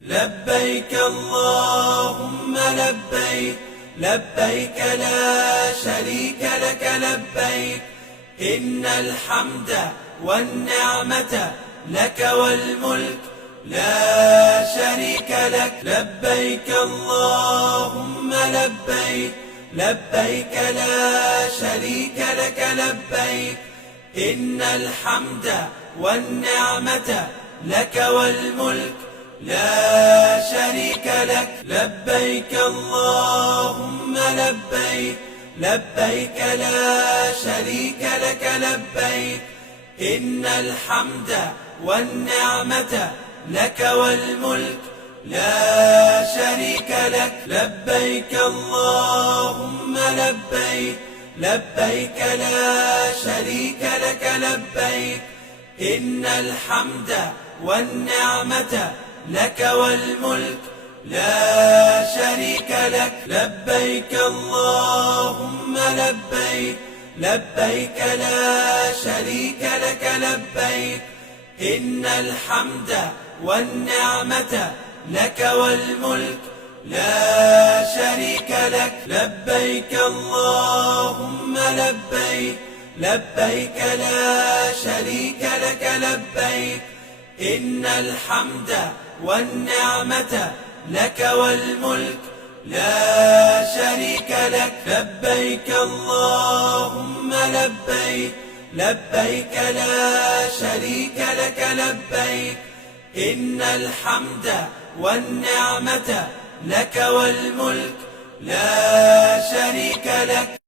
لبيك اللهم لبيك، لبيك لا شريك لك لبيك، إن الحمد والنعمة لك والملك لا شريك لك. لبيك اللهم لبيك، لبيك لا شريك لك لبيك، إن الحمد والنعمة لك والملك لا شريك لك. لبيك اللهم لبيك، لبيك لا شريك لك لبيك، إن الحمد والنعمة لك والملك لا شريك لك. لبيك اللهم لبيك، لبيك لا شريك لك لبيك، إن الحمد والنعمة لك والملك لا شريك لك. لبيك اللهم لبيك، لبيك لا شريك لك لبيك، إن الحمد والنعمة لك والملك لا شريك لك. لبيك اللهم لبيك، لبيك لا شريك لك لبيك، إن الحمد والنعمة لك والملك لا شريك لك. لبيك اللهم لبيك، لبيك لا شريك لك لبيك، إن الحمد والنعمة لك والملك لا شريك لك.